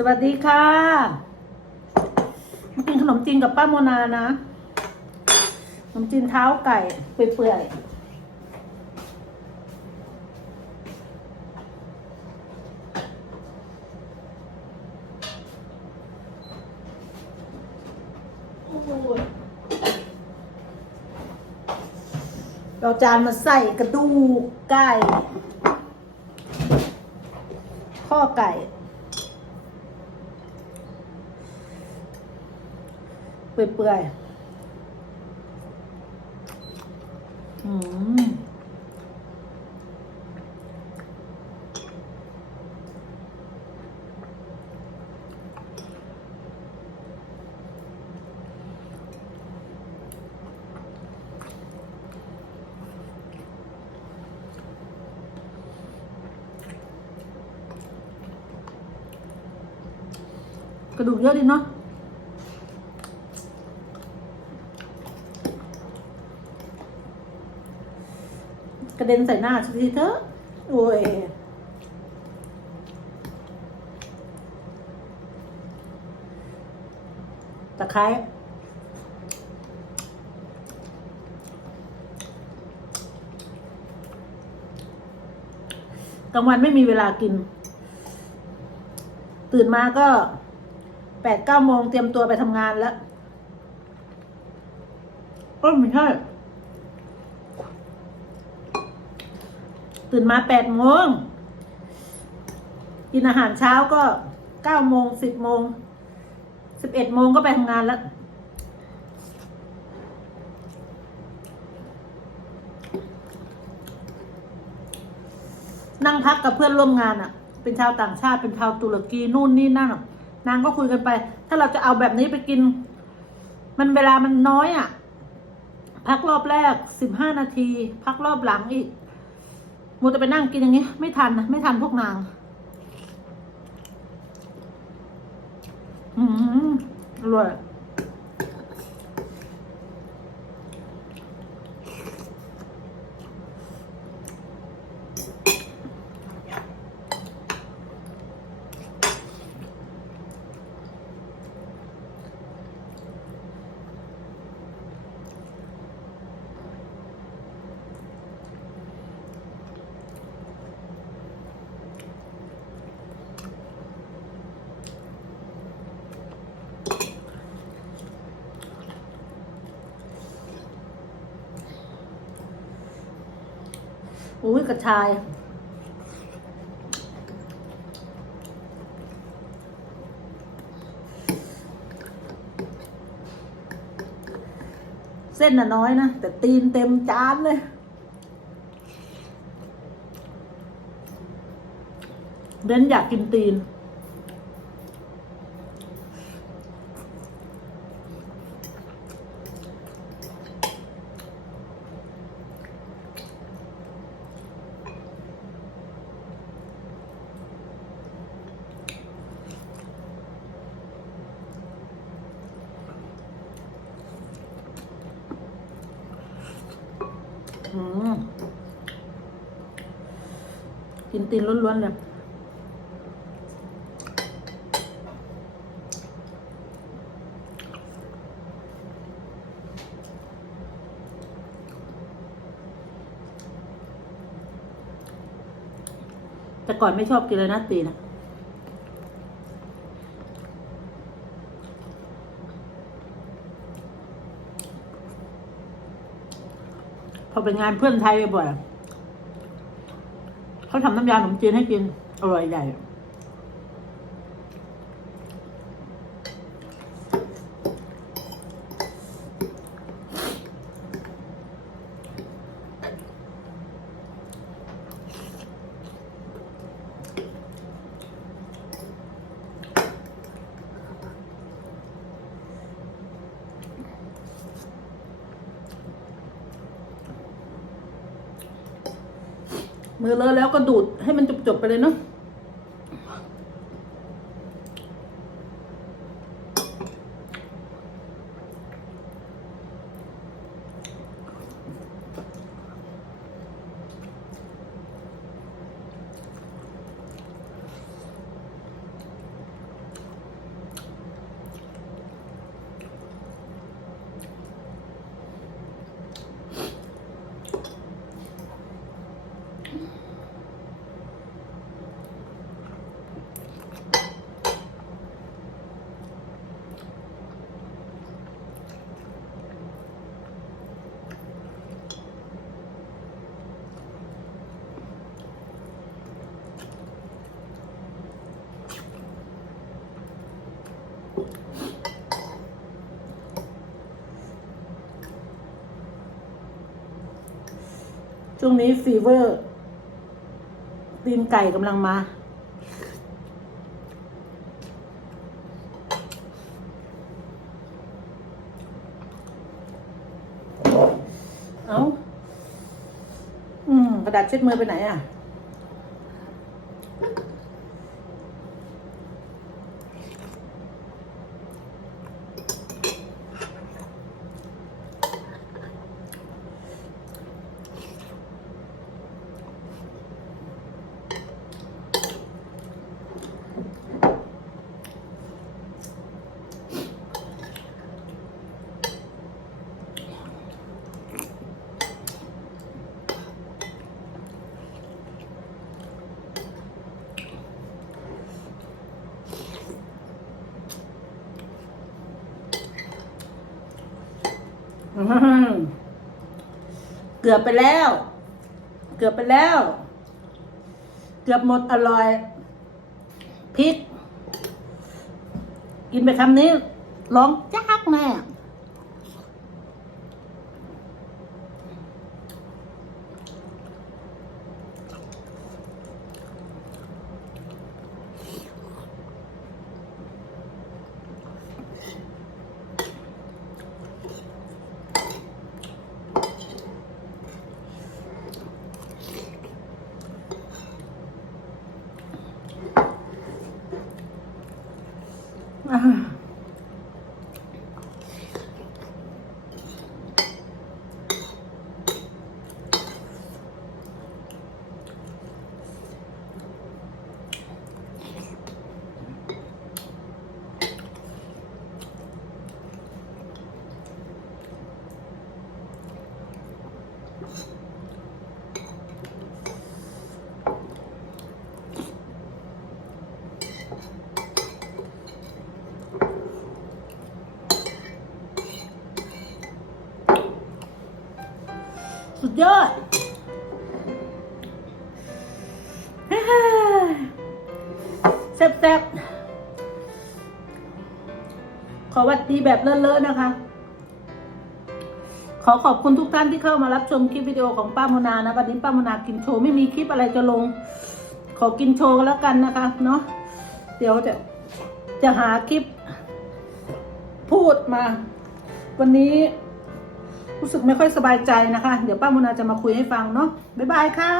สวัสดีค่ะ มากินขนมจีนกับป้าโมนานะ ขนมจีนเท้าไก่เปื่อยๆเราจานมาใส่กระดูกไก่ ข้อไก่ เปื่อยๆอืมกระดูกเยอะดีเนาะ กระเด็นใส่หน้าสักทีเถอะโอ้ยตะไคร้กลางวันไม่มีเวลากิน ตื่นมาก็แปดเก้าโมงเตรียมตัวไปทำงานแล้วก็ไม่ใช่ ตื่นมาแปดโมงกินอาหารเช้าก็เก้าโมงสิบโมงสิบเอ็ดโมงก็ไปทำงานแล้ว นั่งพักกับเพื่อนร่วมงานอะ่ะ เป็นชาวต่างชาติเป็นชาวตุรกีนู่นนี่นั่นอะนางก็คุยกันไป ถ้าเราจะเอาแบบนี้ไปกิน มันเวลามันน้อยอะ่ะ พักรอบแรกสิบห้านาที พักรอบหลังอีก มูจะไปนั่งกินอย่างนี้ ไม่ทันนะไม่ทันพวกนาง อืมอร่อย อุ้ยกระชาย เส้นน่ะน้อยนะ แต่ตีนเต็มจานเลย เบนอยากกินตีน กินตีนล้วนๆเลยแต่ก่อนไม่ชอบกินเลยนะตีนอ เขาเป็นงานเพื่อนไทยบ่อยเขาทำน้ำยาขนมจีนให้กินอร่อยใหญ่ มือเลอะแล้วก็ดูดให้มันจบๆไปเลยเนาะ ช่วงนี้ฟีเวอร์ตีนไก่กำลังมา เอาอืม กระดาษเช็ดมือไปไหนอะ เกือบไปแล้ว เกือบไปแล้ว เกือบหมดอร่อยพริก กินไปคำนี้ร้องจักแน่ สุดยอดแซ่บๆ ขอวัดดีแบบเลอะๆนะคะ ขอขอบคุณทุกท่านที่เข้ามารับชมคลิปวิดีโอของป้าโมนานะวันนี้ป้าโมนากินโชว์ไม่มีคลิปอะไรจะลง ขอกินโชว์กันแล้วกันนะคะ เนาะเดี๋ยวจะจะหาคลิปพูดมา วันนี้ รู้สึกไม่ค่อยสบายใจนะคะ เดี๋ยวป้ามุนาจะมาคุยให้ฟังเนาะบ๊ายบายค่ะ